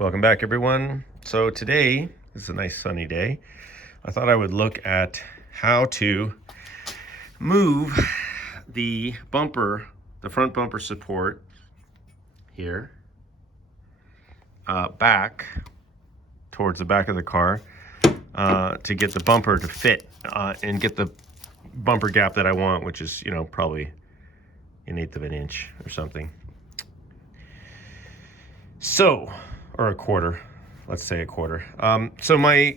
Welcome back, everyone. So today is a nice sunny day. I thought I would look at how to move the bumper, the front bumper support here, back towards the back of the car to get the bumper to fit and get the bumper gap that I want, which is, probably 1/8 of an inch or something. So, or a quarter, let's say a quarter. So my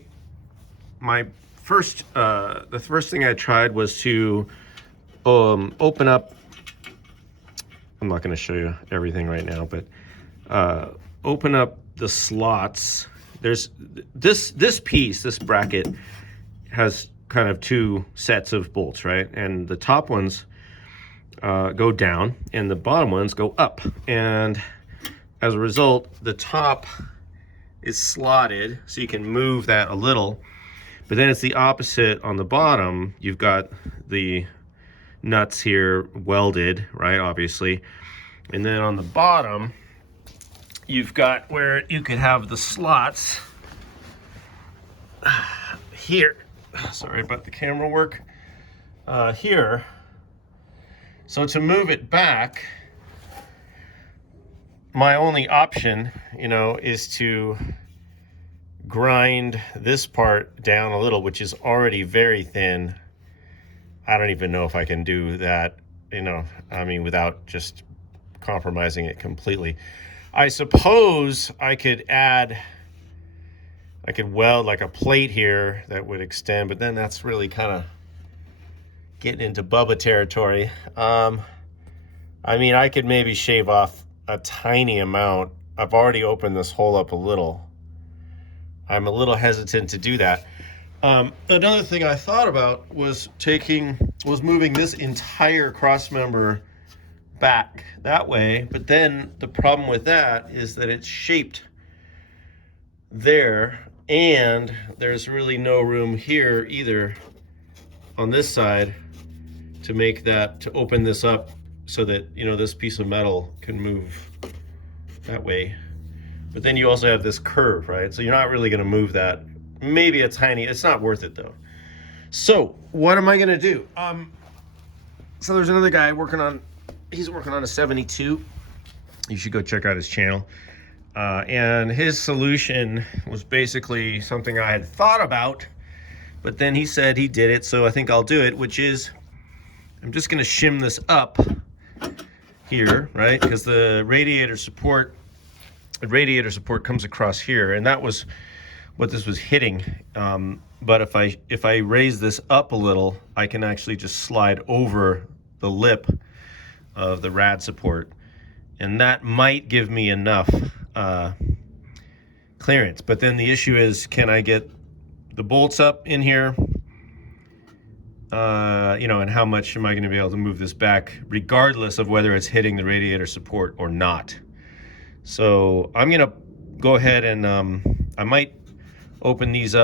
first, the first thing I tried was to open up. I'm not going to show you everything right now, but open up the slots. There's this piece, this bracket has kind of two sets of bolts, right? And the top ones go down, and the bottom ones go up. And as a result, the top is slotted, so you can move that a little. But then it's the opposite on the bottom. You've got the nuts here welded, right, obviously. And then on the bottom, you've got where you could have the slots here. Sorry about the camera work. Here. So to move it back, my only option, is to grind this part down a little, which is already very thin. I don't even know if I can do that, without just compromising it completely. I suppose I could weld like a plate here that would extend, but then that's really kind of getting into Bubba territory. I could maybe shave off a tiny amount. I've already opened this hole up a little. I'm a little hesitant to do that. Another thing I thought about was moving this entire cross member back that way, but then the problem with that is that it's shaped there, and there's really no room here either on this side to open this up so that this piece of metal can move that way. But then you also have this curve, right? So you're not really going to move that. Maybe it's not worth it though. So what am I going to do? So there's another guy he's working on a 72. You should go check out his channel. And his solution was basically something I had thought about, but then he said he did it, so I think I'll do it, which is I'm just going to shim this up here, right? Because the radiator support comes across here, and that was what this was hitting. But if I raise this up a little, I can actually just slide over the lip of the rad support, and that might give me enough clearance. But then the issue is, can I get the bolts up in here? And how much am I going to be able to move this back, regardless of whether it's hitting the radiator support or not? So I'm going to go ahead and I might open these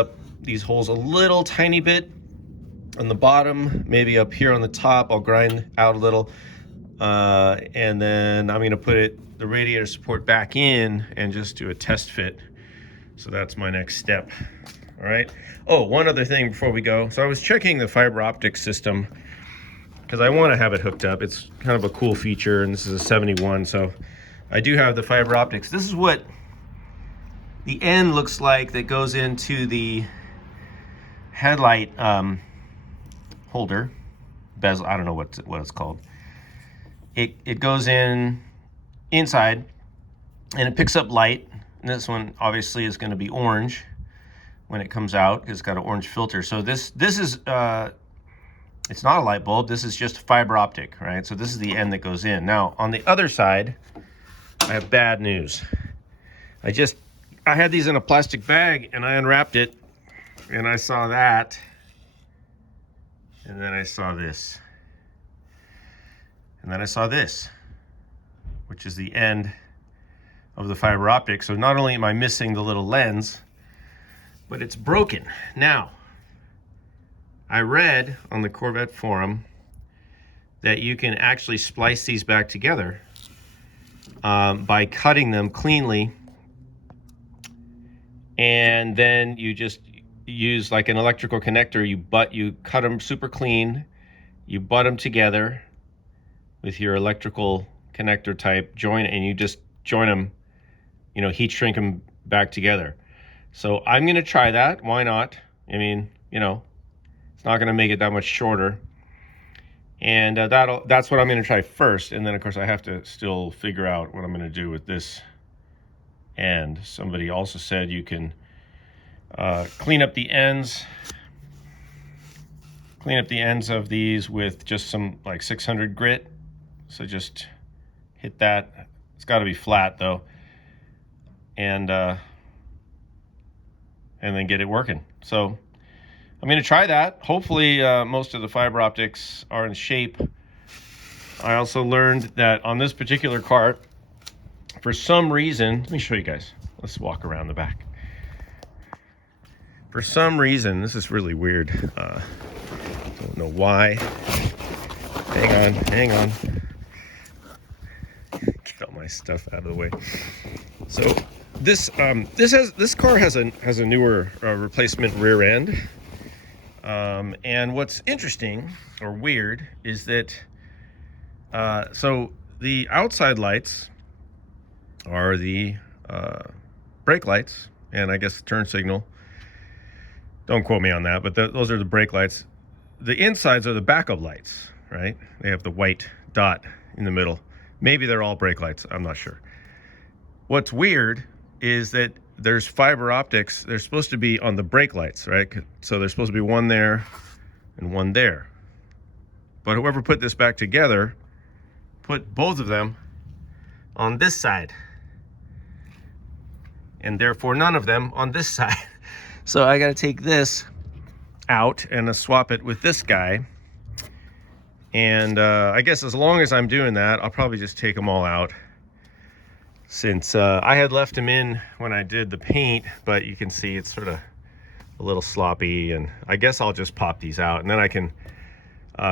holes a little tiny bit on the bottom, maybe up here on the top. I'll grind out a little, and then I'm going to put the radiator support back in and just do a test fit. So that's my next step. All right. Oh, one other thing before we go. So I was checking the fiber optic system because I want to have it hooked up. It's kind of a cool feature, and this is a 71, so I do have the fiber optics. This is what the end looks like that goes into the headlight holder bezel. I don't know what it's called. It goes inside, and it picks up light. And this one obviously is going to be orange when it comes out, because it's got an orange filter. So this is it's not a light bulb. This is just fiber optic, right? So this is the end that goes in. Now on the other side, I have bad news. I had these in a plastic bag, and I unwrapped it, and I saw that, and then I saw this, and then I saw this, which is the end of the fiber optic. So not only am I missing the little lens, but it's broken. Now, I read on the Corvette forum that you can actually splice these back together by cutting them cleanly and then you just use like an electrical connector. You cut them super clean, you butt them together with your electrical connector type joint, and you just join them, you know, heat shrink them back together. So I'm going to try that. Why not? I mean, you know, it's not going to make it that much shorter. And that's what I'm going to try first. And then, of course, I have to still figure out what I'm going to do with this end. Somebody also said you can clean up the ends of these with just some like 600 grit. So just hit that. It's got to be flat though. And then get it working. So I'm going to try that. Hopefully most of the fiber optics are in shape. I also learned that on this particular car, for some reason, let me show you guys. Let's walk around the back. For some reason, this is really weird. Don't know why. Hang on. Get all my stuff out of the way. So this car has a newer replacement rear end. And what's interesting or weird is that so the outside lights are the brake lights, and I guess the turn signal. Don't quote me on that, but those are the brake lights. The insides are the backup lights, right? They have the white dot in the middle. Maybe they're all brake lights, I'm not sure. What's weird is that there's fiber optics. They're supposed to be on the brake lights, right? So there's supposed to be one there and one there. But whoever put this back together put both of them on this side, and therefore none of them on this side. So I got to take this out and swap it with this guy. And I guess as long as I'm doing that, I'll probably just take them all out, since I had left them in when I did the paint, but you can see it's sort of a little sloppy, and I guess I'll just pop these out, and then I can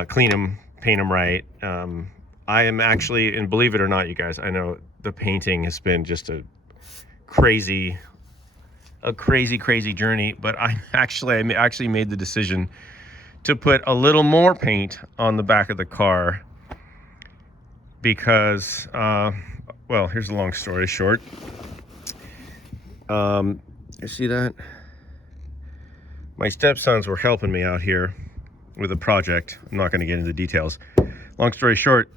clean them, paint them right. I am actually, and believe it or not, you guys, I know the painting has been just a crazy journey, but I actually made the decision to put a little more paint on the back of the car because, well, here's the long story short. You see that? My stepsons were helping me out here with a project. I'm not going to get into the details. Long story short,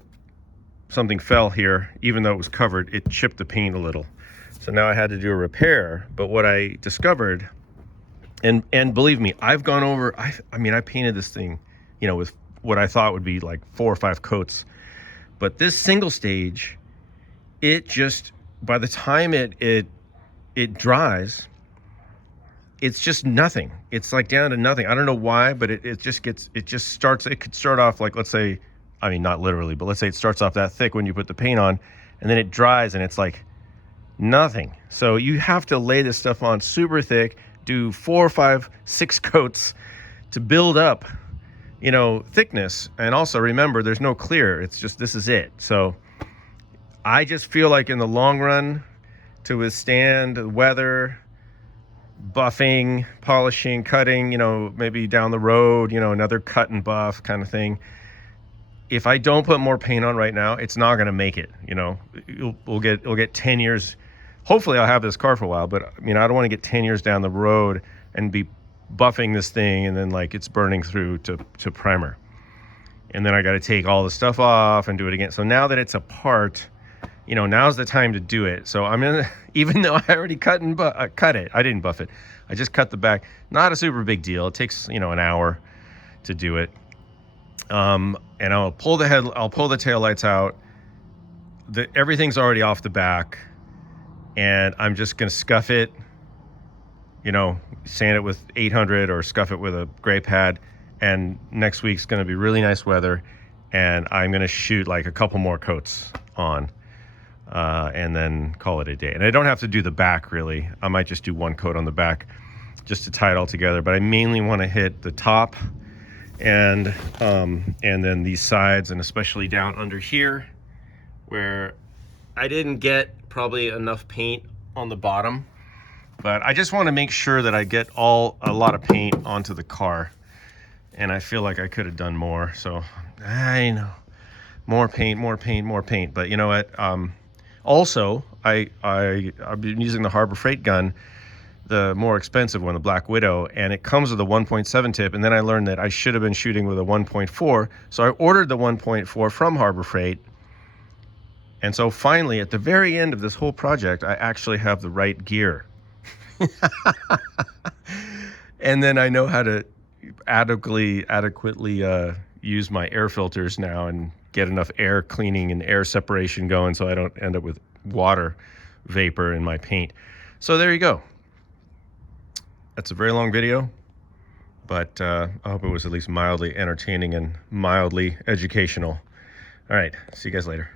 something fell here. Even though it was covered, it chipped the paint a little. So now I had to do a repair. But what I discovered, and believe me, I've gone over, I mean, I painted this thing, you know, with what I thought would be like 4 or 5 coats. But this single stage, it just, by the time it dries, it's just nothing. It's like down to nothing. I don't know why, but it could start off like, let's say, I mean, not literally, but let's say it starts off that thick when you put the paint on, and then it dries and it's like nothing. So you have to lay this stuff on super thick, do 4, 5, 6 coats to build up, you know, thickness. And also remember, there's no clear. It's just, this is it. So I just feel like in the long run, to withstand the weather, buffing, polishing, cutting, you know, maybe down the road, you know, another cut and buff kind of thing. If I don't put more paint on right now, it's not going to make it, you know. We'll get 10 years. Hopefully I'll have this car for a while, but I mean, I don't want to get 10 years down the road and be buffing this thing and then like it's burning through to primer. And then I got to take all the stuff off and do it again. So now that it's apart, you know, now's the time to do it. So I'm gonna, even though I already cut it, I didn't buff it. I just cut the back. Not a super big deal. It takes, you know, an hour to do it. And I'll pull the taillights out. Everything's already off the back, and I'm just gonna scuff it, you know, sand it with 800 or scuff it with a gray pad. And next week's gonna be really nice weather, and I'm gonna shoot like a couple more coats on, and then call it a day. And I don't have to do the back really. I might just do 1 coat on the back just to tie it all together, but I mainly want to hit the top and then these sides, and especially down under here where I didn't get probably enough paint on the bottom. But I just want to make sure that I get a lot of paint onto the car. And I feel like I could have done more. So I know, more paint, more paint, more paint. But you know what? Also, I've been using the Harbor Freight gun, the more expensive one, the Black Widow, and it comes with a 1.7 tip. And then I learned that I should have been shooting with a 1.4. So I ordered the 1.4 from Harbor Freight. And so finally, at the very end of this whole project, I actually have the right gear. And then I know how to adequately use my air filters now and get enough air cleaning and air separation going so I don't end up with water vapor in my paint. So there you go. That's a very long video, but I hope it was at least mildly entertaining and mildly educational. All right, see you guys later.